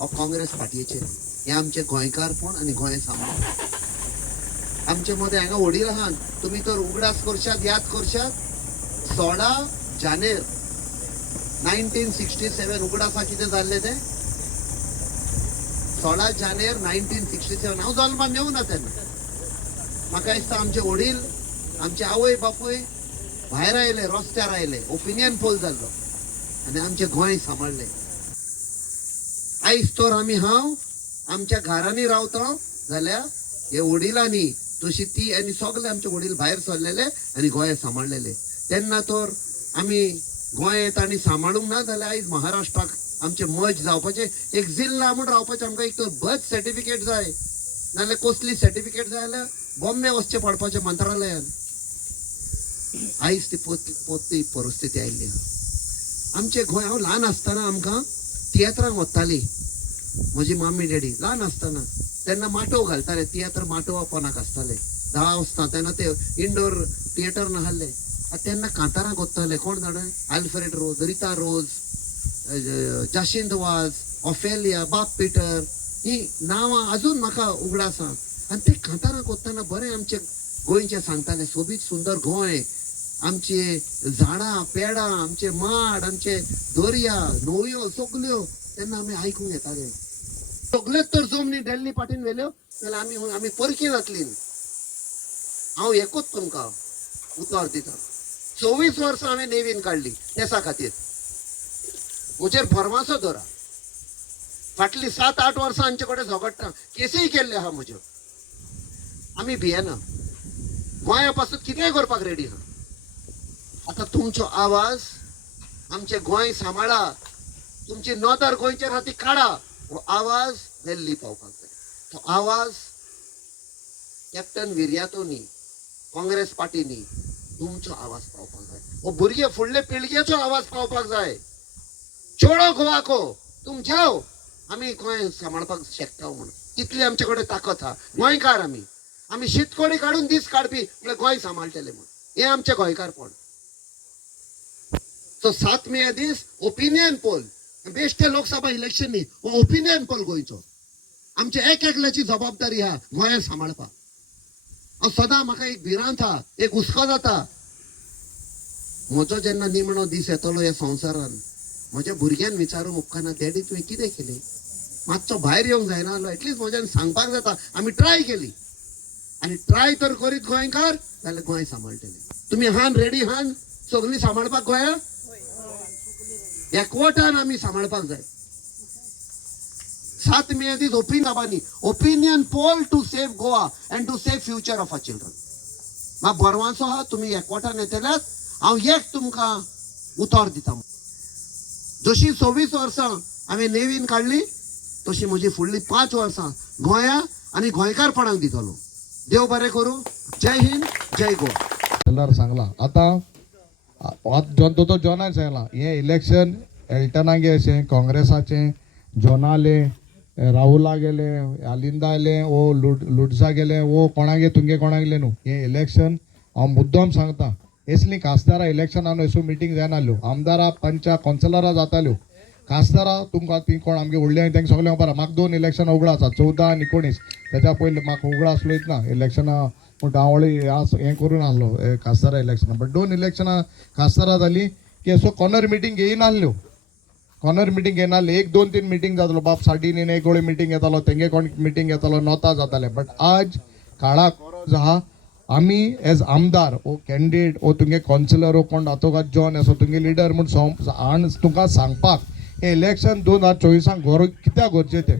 हो काँग्रेस पार्टीचे हे आमचे गोंयकारपण आणि गोंय सांबाळ आमचे मदें हांगा वडील आहात तुमी तर उगडास करशात याद करशात 16 जानेर 1967 उगडासा कितें जाल्लें तें 16 जानेर 1967 हांव जल्माक येवं ना तेन्ना म्हाका दिसता आमचे वडील आमचे आवय बापूय भायर आयले रस्त्यार आयले ओपिनियन पोल जाल्लो आनी आमचे गोंय सांबाळलें आयज तर आमी हांव आमच्या घरांनी रावता जाल्यार हे वडिलांनी तशी ती आनी सगळे आमचे वडील भायर सरलेले आनी गोंय सांबाळलेले तेन्ना तर आमी गोंय येता आनी सांबाळूंक ना जाल्यार आयज महाराष्ट्राक आमचे मर्ज जावपाचे एक जिल्ला म्हूण रावपाचें आमकां एक तर बर्थ सर्टिफिकेट जाय नाल्यार कसली सर्टिफिकेट जाय जाल्यार बॉम्बे वचचें पडपाचें मंत्रालयान आयज ती पोती परिस्थिती आयिल्ली आहा आमचे गोंय हांव ल्हान आसतना आमकां तियात्रांक वताली म्हजी मामी डॅडी ल्हान आसतना तेन्ना माटोव घालताले तियात्र माटोवपणाक आसताले 10 वाजता तेन्ना ते इंडोर थिएटर नाहल्ले तेन्ना कांतारांक वताले कोण जाणा आल्फ्रेड रोज रिता रोज जाशिंत वाज ऑफेलिया बाप पिटर ही नांवां अजून म्हाका उगडास आसा आनी ते कांतारांक वताना बरें आमचे गोंयचे सांगताले सोबीत सुंदर गोंय आमचे झाडां पेडां आमचे माड आमचे दर्या न्हंयो सगल्यो तेन्ना आमी आयकूंक येताले सगळेच तर जमनी दिल्ली पाटीन व्हेल्यो जाल्यार आमी परकी जातली हांव एकूच तुमकां उतर दिता 24 वर्सां हांवें नेवीन काडली देशा खातीर म्हजेर भरवंसो दवरा फाटली 7-8 वर्सां आमचे कडेन झगडटा केसीय केल्ले आहा म्हज्यो आमी भियेना गोंया पासून कितेंय करपाक रेडी आहा आता तुमचो आवाज आमचे गोंय सांबाळा तुमची नदर गोंयचेर हाती काडा हो आवाज दिल्ली पावपाक जाय तो आवाज कॅप्टन विर्यातोनी काँग्रेस पार्टीनी तुमचो आवाज पावपाक जाय हो भुरगे फुडले पिळगेचो आवाज पावपाक जाय छोडो गोवाको तुम जाओ आमी गोंय सांबाळपाक शकता म्हणून तितली आमचे कडेन ताकद आहा गोंयकार आमी शीतकोडी काडून दीस काडपी म्हळ्यार गोंय सांबाळटले म्हणून हे आमचे गोंयकारपण सो 7 मे दीस ओपिनियन पोल बेश्टे लोकसभा इलेक्शन न्ही हो ओपिनियन पोल गोंयचो आमचे एक एकल्याची जबाबदारी आहा गोंय सांबाळपाक हांव सदां म्हाका एक भिरांत आहा एक हुस्को जाता म्हजो जेन्ना निमणो दीस येतलो ह्या संवसारान म्हज्या भुरग्यान विचारूंक उपकारना डॅडी तुवें कितें केलें मातसो भायर येवंक जायना आसलो एटलिस्ट म्हज्यान सांगपाक जाता आमी ट्राय केली आनी ट्राय तर करीत गोंयकार जाल्यार गोंय सांबाळटले तुमी हान रेडी हान सगळीं सांबाळपाक गोंया एकवटान आमी सांबाळपाक जाय 7 मे दीस opinion poll to save Goa and to save future of our children म्हाका बरवांचो आहा तुमी एकवटान येतल्यात हांव एक तुमकां उतर दिता जशी 26 वर्सां हांवें नेवीन काडली तशी म्हजी फुडली 5 वर्सां गोंया आनी गोंयकारपणाक दितलो देव बरें करूं जय हिंद जय गोवा सांगला आता तो जॉनान सांगला हे इलेक्शन एल्टनागे अशें काँग्रेसाचें जॉनाले राहुला गेले आलिंदा आयले वो लुडसा गेले वो कोणागे तुमगे कोणाक गेले न्हू हे इलेक्शन हांव मुद्दम सांगता असली खासदारां इलेक्शनान अश्यो मिटींग जायनाल्यो आमदारां पंचा कावन्सिलरां जाताल्यो खासदारां तुमकां ती कोण आमगे व्हडले तांकां सगळ्यांक खबर म्हाका 2 इलेक्शनां उगडा आसा 14 आनी 19 तेच्या पयलीं म्हाका उगडा आसलो इतना इलेक्शनां पूण गांवळी हें करून आहलो खासदारा इलेक्शनां बट 2 इलेक्शनां खासदारां जालीं की असो कॉर्नर मिटींग घेयनाल्यो कॉर्नर मिटींग घेयनाल्यो 1-2-3 मिटींग जातालो बाप साडीन एक गोळी मिटींग येतालो तेंगे कोण मिटींग येतालो नोता जाताले बट आज काळाक गरज आहा आमी एज आमदार ओ कॅन्डिडेट ओ तुमगे कावन्सिलर ओ कोण आतोगात जॉन असो तुमगे लिडर म्हूण तुमकां सांगपाक हे इलेक्शन 2024 कित्याक गरजेचें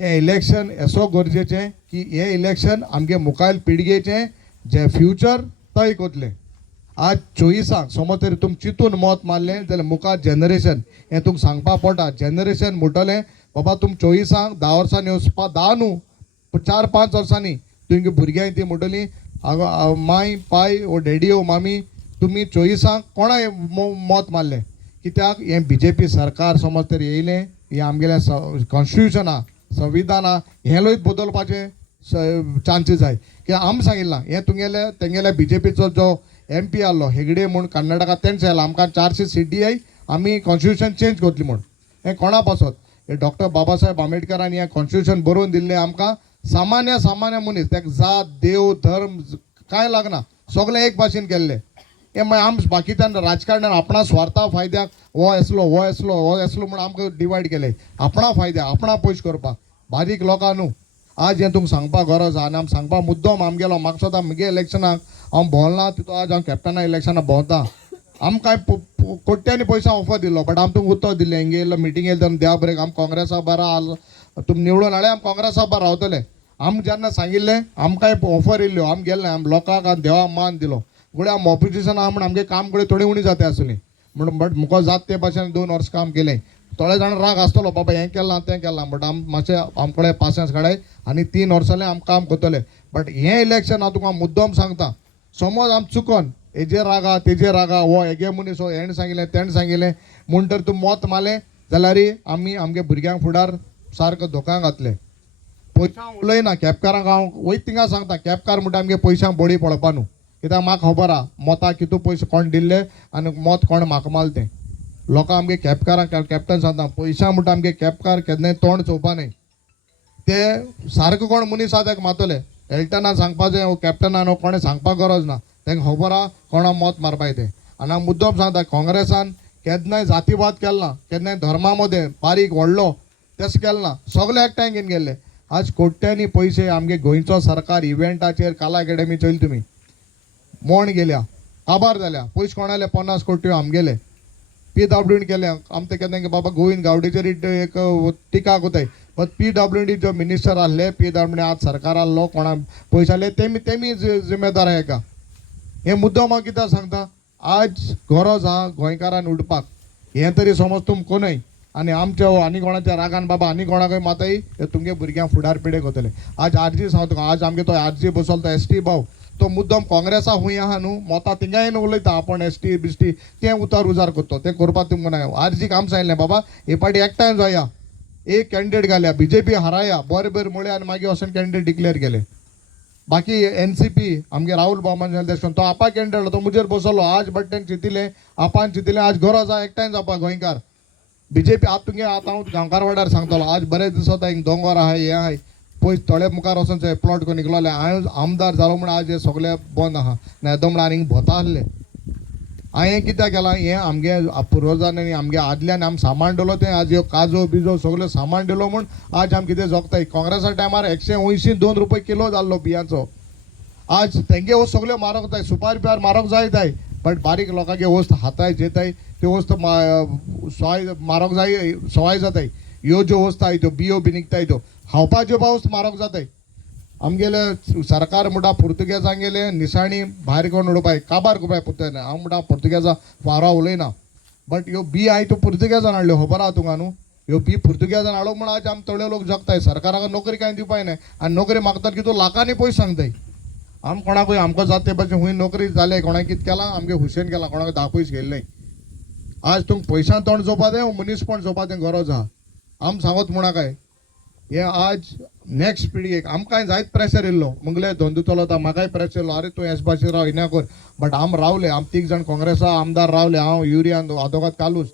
हे इलेक्शन असो गरजेचें की हे इलेक्शन आमगे मुखायल पिळगेचें जे फ्युचर तय कोतलें आज 24 समज तरी तुम चिंतून मत मारलें जाल्यार मुखार जनरेशन हें तुमकां सांगपाक पडटा जनरेशन म्हणटलें बाबा तुम 24 10 वर्सांनी वचपा 10 न्हू 4-5 वर्सांनी तुमगे भुरग्यांक ती म्हणटलीं माय पाय ओ डॅडी ओ मामी तुमी 24 कोणाक मत मारलें कित्याक हें BJP सरकार समज तरी येयलें हें आमगेलें कॉन्स्टिट्यूशन आहा संविधान आहा हें लोक बदलपाचें चान्सीस जाय कित्याक आमी सांगिल्लां हें तुमगेले तेंगेल्या BJPचो जो MP आहलो हेगडे म्हूण कर्नाटका तेंच आयला आमकां 400 सीट दी आमी कॉन्स्टिट्यूशन चेंज करतली म्हूण हें कोणा पासत हे डॉक्टर बाबासाहेब आंबेडकरांनी हे कॉन्स्टिट्यूशन बरोवन दिल्लें आमकां सामान्य सामान्य मनीस ताका जात देव धर्म काय लागना सगळें एक भाशेन केल्लें हे मागीर आम बाकीच्यान राजकारणान आपणा स्वार्था फायद्याक हो येसलो हो येसलो हो येसलो म्हूण आमकां डिवायड केले आपणा फायद्या आपणा पयस करपाक बारीक लोकां न्हू आज हें तुमकां सांगपाक गरज आहा आनी आमी सांगपाक मुद्दम आमगेलो म्हाका सदां म्हगे इलेक्शनाक हांव भोंवला तितू आज हांव कॅप्टना इलेक्शनाक भोंवता आमकां कोट्यांनी पयसा ऑफर दिलो बट आमी तुमकां उत्तर दिलें हिंगे येयलो मिटींग येयलो तेन्ना देवा बरें आमी काँग्रेसा बरा तुमी निवडून हाडले आमी काँग्रेसा बरा रावतले आमकां जेन्ना सांगिल्लें आमकां ऑफर येयल्ल्यो आमी गेल्ले आमी लोकांक आनी देवा मान दिलो गुळे आमी ऑपोजिशन आहा म्हण आमगे काम गुळे थोडी उणी जाता आसली म्हणून बट मुको जात ते भाशेन 2 वर्स काम केलें थोडे जाण राग आसतलो बाबा हें केलां तें केलां बट आम मातशें आमकडे पासियन्स काडाय आनी 3 वर्सांनी आमी काम करतले बट हें इलेक्शन हांव तुका मुद्दम सांगता समज आमी चुकोन हेजेर रागा तेजेर रागा हो हेगे मनीस हो हेण सांगिल्लें तेण सांगिल्लें म्हूण तर तूं मत मारलें जाल्यार आमी आमगे भुरग्यांक फुडार सारको धोका घातले पयशां उलयना कॅपकारांक हांव वयत थिंगा सांगता कॅपकार म्हणटा आमगे पयशांक बळी पडपा न्हू कित्याक म्हाका खबर आहा मताक कितू पयशे कोण दिल्ले आनी मत कोण म्हाका मारलें तें लोकां आमगे कॅपकारांक कॅप्टन सांगता पयशां म्हणटा आमगे कॅपकार केन्नाय तोंड चोवपा न्हय ते सारको कोण मनीस आहा ताका मातले एल्टनान सांगपाचें हो कॅप्टनान हो कोणें सांगपाक गरज ना तांकां खबर आहा कोणा मत मारपाय तें आनी हांव मुद्दम सांगता काँग्रेसान केन्नाय जातीवाद केलना केन्नाय धर्मा मदें बारीक व्हडलो तशें केलना सगळे एकठांय घेवन गेल्ले आज कोट्यांनी पयशे आमगे गोंयचो सरकार इव्हेंटाचेर कला अकॅडमी चोयली तुमी मोण गेल्या काबार जाल्या पयशे कोणाले 50 कोटी आमगेले PWD केले आम ते केन्ना बाबा गोविंद गावडेचेर एक टिका कोताय बट PWD जो मिनिस्टर आहले PWD आज सरकार आहलो कोणा पयशे आहले तेमी जिम्मेदार आहे का हे मुद्दम हांव कित्याक सांगता आज गरज आहा गोंयकारान उठपाक हें तरी समज तुम कोनय आनी आमचे आनी कोणाच्या रागान बाबा आनी कोणाकय माताय तुमगे भुरग्यांक फुडार पिडे कोतले आज आरजी सांगता आज आमगे तो आरजी बसलो तो ST भाव तो मुद्दम काँग्रेसा खूंय आहा न्हू मतां थिंगाय उलयता आपण ST बिस्टी तें उजार करता तें करपाक तुमकां नाय आरजीक आमी सांगलें बाबा हे पाटी एकठांय जाया एक कॅन्डिडेट घालया BJP हाराया बरें बरें म्हळ्या आनी मागीर वचून कॅन्डिडेट डिक्लेअर केले बाकी NCP आमगे राहुल बामान देशकोन तो आपा कॅन्डिडेट तो मुजेर बसलो आज बट्टेन चितिलें आपान चितिलें आज गरज आहा एकठांय जावपा गोंयकार BJP आज तुमगे आतां हांव गांवकार वाड्यार सांगतलो आज बरें दिसता हिंग दोंगर आहाय हें आहाय पयस थोडे मुखार वचून प्लॉट करून निघलोले हांव आमदार जालो म्हण आज हे सगळे बंद आहा नाजाल्यार म्हण आनीक भोंवता आसले हांवें कित्याक केलां हें आमगे पुर्वजांनी आमगे आदल्यान आमी सामान दवरलो तें आज ह्यो काजो बिजो सगळ्यो सामान दिलो म्हूण आज आमी कितें जगताय काँग्रेसा टायमार 182 रुपये किलो जाल्लो बियांचो आज तेंगे वस्त सगळ्यो म्हारग जाताय सुपारी पियार म्हारग जायताय बट बारीक लोकांगे वस्त हाताय जेताय त्यो वस्त म्हारग जाय सवाय जाताय ह्यो ज्यो वस्त आहाय त्यो बियो बी निघताय त्यो खावपाच्यो वस्त म्हारग जाताय आमगेले सरकार म्हणटा पुर्तुगेजांक गेले निसाणी भायर करून उडोवपाय काबार करपाय पुर्तुगेज हांव म्हणटा पुर्तुगेजा फारा उलयना बट ह्यो बी हाय त्यो पुर्तुगेजान हाडल्यो खबर आहा तुका न्हू ह्यो बी पुर्तुगेजान हाडो म्हण आज आमी थोडे लोक जगताय सरकाराक नोकरी कांय दिवपाय न्हय आनी नोकरी मागतात की तूं लाखांनी पयशे सांगताय आमी कोणाकूय आमकां जाता ते भाशेन खूंय नोकरी जाले कोणाक कितें केलां आमगे हुशेन केलां कोणाक 10 पयशे गेल्ले आज तुमकां पयशां तोंड चोवपा जाय मनीसपण चोवपा तें गरज आहा आमी सांगत म्हणा काय हे आज नेक्स्ट पिळगेक आमकांय जायत प्रेशर येयल्लो मुगले धंदो चलता म्हाकाय प्रेशर येयलो अरे तूं हेच भाशेन राव हिना कर बट आमी रावले आमी 3 जाण काँग्रेसा आमदार रावले हांव युरियान आदोगाद कालूच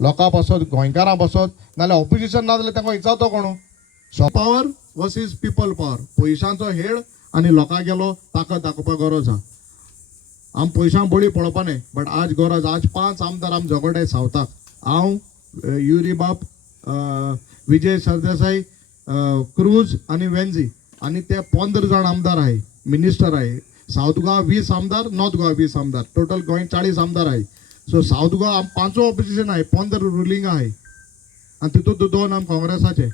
लोकां बसत गोंयकारां बसत नाल्यार ऑपोजिशन ना जाल्यार तांकां विचारतो कोण so power versus people power पयशांचो हेळ आनी लोकां गेलो ताकद दाखोवपाक गरज आहा आमी पयशांक बळी पडोवपा न्हय बट आज गरज आज 5 आमदार आमी झगडाय सावताक हांव युरी बाप विजय सरदेसाई क्रूज आणि वेंजी आणि ते 15 जाण आमदार आहे मिनिस्टर आहे साऊथ गोवा 20 आमदार नॉर्थ गोवा 20 आमदार टोटल गोंय 40 आमदार आहे सो साऊथ गोवा 5 ऑपोजिशन आहे 15 रुलिंग आहे आणि तितूंत 2 आम काँग्रेसाचे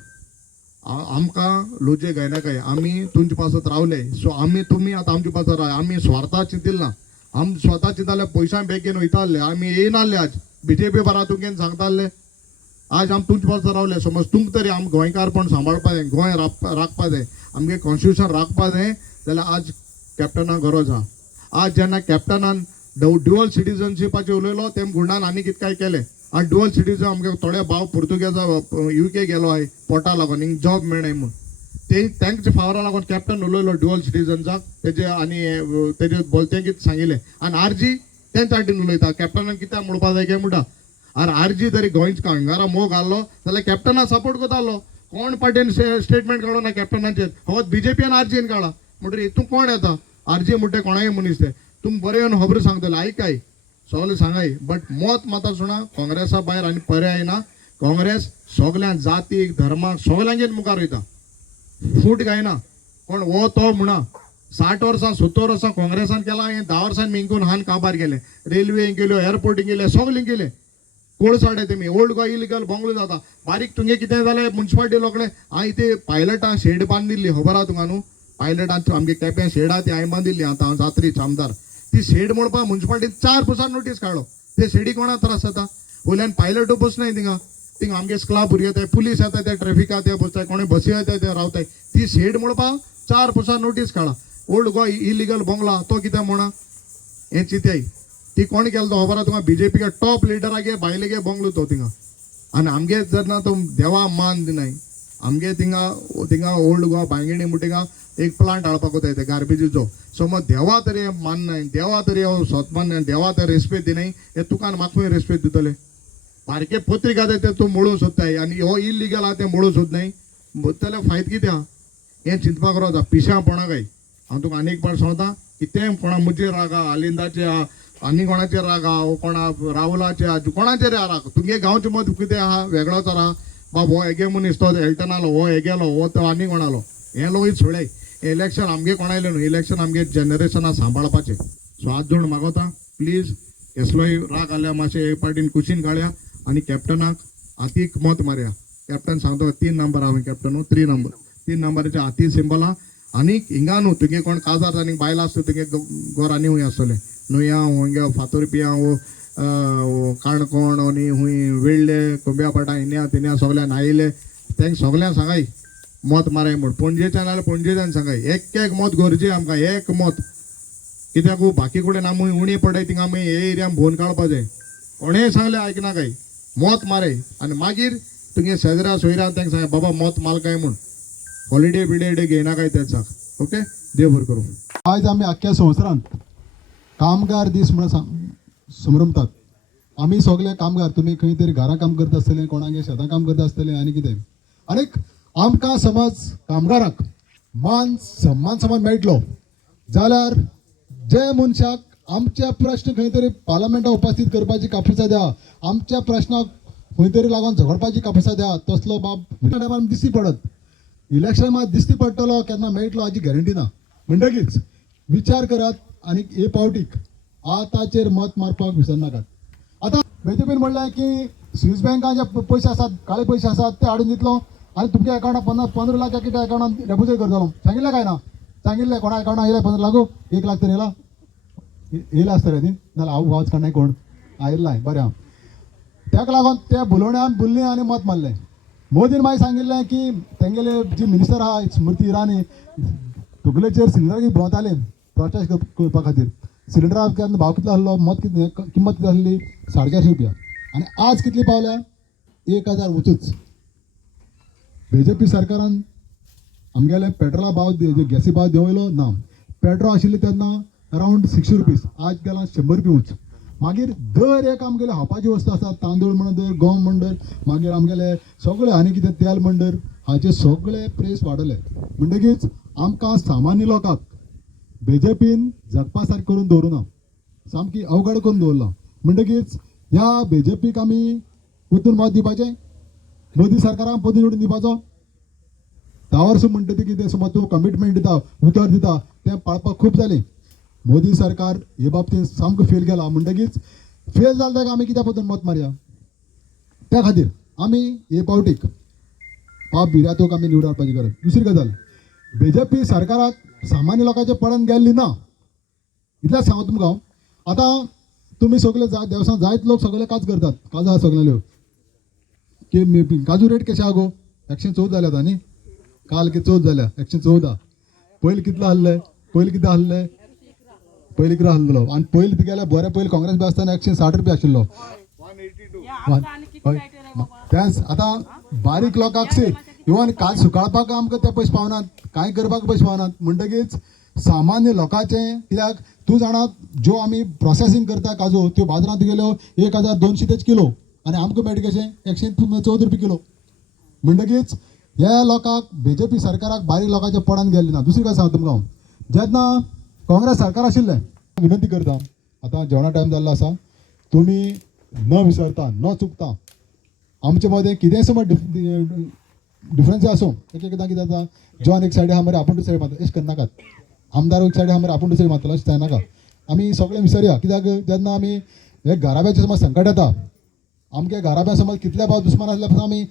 आमकां लोजे गायनाकाय आमी तुमचे पासत रावले सो आमी तुमी आतां आमचे पासत राव आमी स्वार्था चिंतिल ना आमी स्वता चिंताले पयशां बेगीन वयताले आमी येयनासले आज BJP बरा तुमगेन सांगताले आज आमी तुमचे पासत रावले समज तुमकां तरी आमी गोंयकारपण सांबाळपा जाय गोंय राखपा जाय आमगे कॉन्स्टिट्यूशन राखपा जाय जाल्यार आज कॅप्टनाक गरज आहा आज जेन्ना कॅप्टनान ड्युअल सिटीजनशिपाचेर उलयलो ते गुणान आनी कितें काय केलें आनी ड्युअल सिटीजन आमगे थोडे भाव पुर्तुगेजा UK गेलो आहाय पोटा लागून हिंग जॉब मेळ्ळाय म्हूण ते तांचे फावरा लागून कॅप्टन उलयलो ड्युअल सिटीजन्साक तेजे आनी तेजे बोलते कितें सांगिल्लें आनी आरजी तेंच सायडीन उलयता कॅप्टनान कित्याक म्हणपा जाय काय म्हणटा आरजी तरी गोंयच कांगारा मोग घाल्लो जाल्यार कॅप्टना सपोर्ट करतालो कोण पार्टीन स्टेटमेंट काडो ना कॅप्टनाचेर हो बीजेपीन आरजीन काडला म्हणटरी हितून कोण येता आरजी म्हणटे कोणाय मनीस ते तुम बरे येवन खबर सांगतले आयकाय सगळे सांगाय बट मत माता सुना काँग्रेसा भायर आनी पर्याय ना काँग्रेस सगळ्या जातीक धर्माक सगळ्यांगेर मुखार वयता फूट गायना कोण हो तो म्हणा 60 वर्सां 70 वर्सां काँग्रेसान केला हे 10 वर्सांनी मिंकून हान काबार केले रेल्वेन केल्यो एअरपोर्टींग केले सगळें केले कोळसाडे तेमी ओल्ड गोवा इलिगल बंगलो जाता बारीक तुमगे कितें जालें म्युन्सिपाल्टी लोकले हांव इथे पायलटां शेड बांदिल्ली खबर आहा तुमकां न्हू पायलटां आमगे केप्यां शेड आहा ती हांवें बांदिल्ली आतां हांव जात्री आमदार ती शेड म्हणपा म्युन्सिपाल्टीन 4 दिसांनी नोटीस काडलो ते शेडी कोणा त्रास जाता वयल्यान पायलटू बसनाय थिंगा आमगे स्क्लाब भुरगे येताय पुलीस येताय ते ट्रॅफिकात ते बसताय कोणी बसी येताय ते रावताय ती शेड म्हणपा 4 दिसांनी नोटीस काडा ओल्ड गोवा इलिगल बंगला तो कितें म्हणा हें चिंत्याय ती कोण केलो तो खबर आहा तुका बीजेपी के टॉप लिडरागे बायलेगे बंगलो तो थिंगा आनी आमगे जर ना तो देवा मान दिनाय आमगे थिंगा ओल्ड गोवा बांगेणी मुटिंगा एक प्लांट हाडपाक वताय ते गार्बेजीचो सो मग देवा तरी माननाय देवा तरी सतमान देवा तरी रेस्पेद दिनाय हे तुका आनी म्हाका रेस्पेद दितले बारके पत्रिका ते तूं मोळू सोदताय आनी हो इलिगल आहा ते मोळू सोदनाय जाल्यार फायद कितें आहा हें चिंतपाक रावता पिशापणाकाय हांव तुका आनीक पाट सांगता कितें कोणा म्हजेर रागा आलिंदाचे आनी कोणाचेर रागा कोणा राहुलाचे कोणाचेर राग तुमगे गांवचे मत कितें आहा वेगळोच आहा बाब हो हेगे मनीस तो हेल्टनालो हो हेगेलो हो तो आनी कोणालो हें लोक सोडय इलेक्शन आमगे कोणायलें न्हू इलेक्शन आमगे जनरेशना सांबाळपाचें सो हात जोडून मागोता प्लीज कसलोय राग आल्या मातशें एक पार्टीन कुशीन काडया आनी कॅप्टनाक हातीक मत मारया कॅप्टन सांगता 3 नंबर हांवें कॅप्टन 3 नंबराचे हाती सिंबल आहा आनीक हिंगा न्हू तुगे कोण काजार आनीक बायलां आसता तुगे घरांनी खूंय आसतले नुया हुंगे फातोरपिया काणकोण आनी खूंय वेळ्ळे कोंब्या पाटा इन्या तिन्या सगळ्यान आयले तेंक सगळ्यांक सांगाय मत माराय म्हण पणजेच्यान जाल्यार पणजेच्यान सांगाय एक मत गरजे आमकां एक मत कित्याक बाकी कडेन आमी उणी पडय थिंगा आमी हे एरियान भोवन काडपा जाय कोणेय सांगलें आयकना काय मत मारय आनी मागीर तुगे शेजरा सोयऱ्या तेंक सांग बाबा मत मालकाय म्हूण हॉलिडे बिडे घेयना काय तेच सांग ओके देव बरें करूं आज आमी आख्ख्या संवसारांत कामगार दीस म्हणून संभ्रमतात आमी सगळे कामगार तुमी खंय तरी घरां काम करता आसतले कोणागे शेतां काम करता आसतले आनी कितें आनीक आमकां समज कामगाराक मान सन्मान मेळटलो जाल्यार जे मनशाक आमचे प्रश्न खंय तरी पार्लमेंटात उपस्थित करपाची कापुरसाय द्या आमच्या प्रश्नाक खंय तरी लागून झगडपाची कापुरसाय द्या तसलो बाब टायमार दिसती पडत इलेक्शन मात दिसती पडटलो केन्ना मेळटलो हाची गॅरंटी ना म्हणटकीच विचार करात आनी हे पावटीक आताचेर मत मारपाक विसरनाकात आतां बीजेपीन म्हणलें की स्विस बँकान जे पयशे आसात काळे पयशे आसात ते हाडून दितलो आनी तुमच्या अकाउंटाक 15 लाख कितें अकाउंटान डेपोजीट करतलो सांगिल्लें काय ना सांगिल्लें कोणा अकाउंटान येयले 15 लाख 1 लाख तरी येयला आसतलें न्ही नाल्यार हांव वाच काडनाय कोण आयिल्लाय बरें हांव ताका लागून ते बुलोवण्यान बुल्लीं आनी मत मारलें मोदीन मागीर सांगिल्लें की तेंगेले जी मिनिस्टर आहा स्मृती इराणी तकलेचेर सिलिंडर भोंवताले प्रोटेस्ट करपा खातीर सिलिंडरा केन्ना भाव कितलो आहलो मत कितें किंमत कितें आसली 450 रुपया आनी आज कितली पावल्या 1000 वचूच बीजेपी सरकारान आमगेले पेट्रोला भाव गॅसी भाव देंवयलो ना पेट्रोल आशिल्लें तेन्ना अरावंड 600 रुपीज आज गेला 100 रुपया उंच मागीर दर एक आमगेले खावपाची वस्तू आसात तांदूळ म्हणदर गंव म्हणदर मागीर आमगेले सगळे आनी कितें तेल म्हणदर हाचे सगळे प्रेस वाडले म्हणटकीच आमकां सामान्य लोकांक बीजेपीन जगपा सारकें करून दवरुना सामकी अवघड करून दवरला म्हणटकीच ह्या बीजेपीक आमी वचून मत दिवपाचें मोदी सरकाराक पद निवडून दिवपाचो 10 वर्सां म्हणटा ती कितें समज तूं कमिटमेंट दिता उतर दिता तें पाळपाक खूब जालें मोदी सरकार हे बाबतींत सामको फेल गेला म्हणटकीच फेल जालें ताका आमी कित्या पद्दतीन मत मारया त्या खातीर आमी हे पावटीक पाप भिरातोक आमी निवडून हाडपाची गरज दुसरी गजाल बीजेपी सरकाराक सामान्य लोकांचे पडन गेल्ली ना इतलेंच सांगता तुमकां आतां तुमी सगळे देवसां जायत लोक सगळे काज करतात काज आहा सगळ्यो की काजू रेट कशें आहा गो 114 जाल्यात न्ही काल कितें 14 जाल्या 114 पयलीं कितलो आहले पयलीं कितें आहले पयलीं कितें आहलो आनी पयलीं गेल्यार बरें पयलीं काँग्रेस बी आसतना 160 रुपया आशिल्लो तेंच आतां बारीक लोकांक सी इवन काज सुकाळपाक आमकां ते पयशे पावनात कांय करपाक पयशे पावनात म्हणटकीच सामान्य लोकांचें कित्याक तूं जाणात ज्यो आमी प्रोसेसींग करता काजू त्यो बाजारांत गेल्यो 1200 किलो आनी आमकां मेळटा कशें 114 रुपये किलो. म्हणटकीच ह्या लोकांक BJP सरकाराक बारीक लोकांच्या पोटान गेल्लें ना. दुसरी गजाल सांगता तुमकां हांव, जेन्ना काँग्रेस सरकार आशिल्लें, विनंती करता, आतां जेवणा टायम जाल्लो आसा, तुमी न विसरता न चुकता आमचे मदें कितेंय समज डिफरन्स आसूं, एकदां कितें जाता, जॉन एक सायडी आहा मरे आपूण दुसरे मारता, अशें करनाकात. आमदार एक सायडी आहा मरे आपूण दुसरे मारतलो, अशें जायनाका. आमी सगळें विसरया. कित्याक जेन्ना आमी हे घराब्याचें समज संकट येता, आमगे घराब्या समज कितल्या पावस दुस्मान आसल्या पासून आमी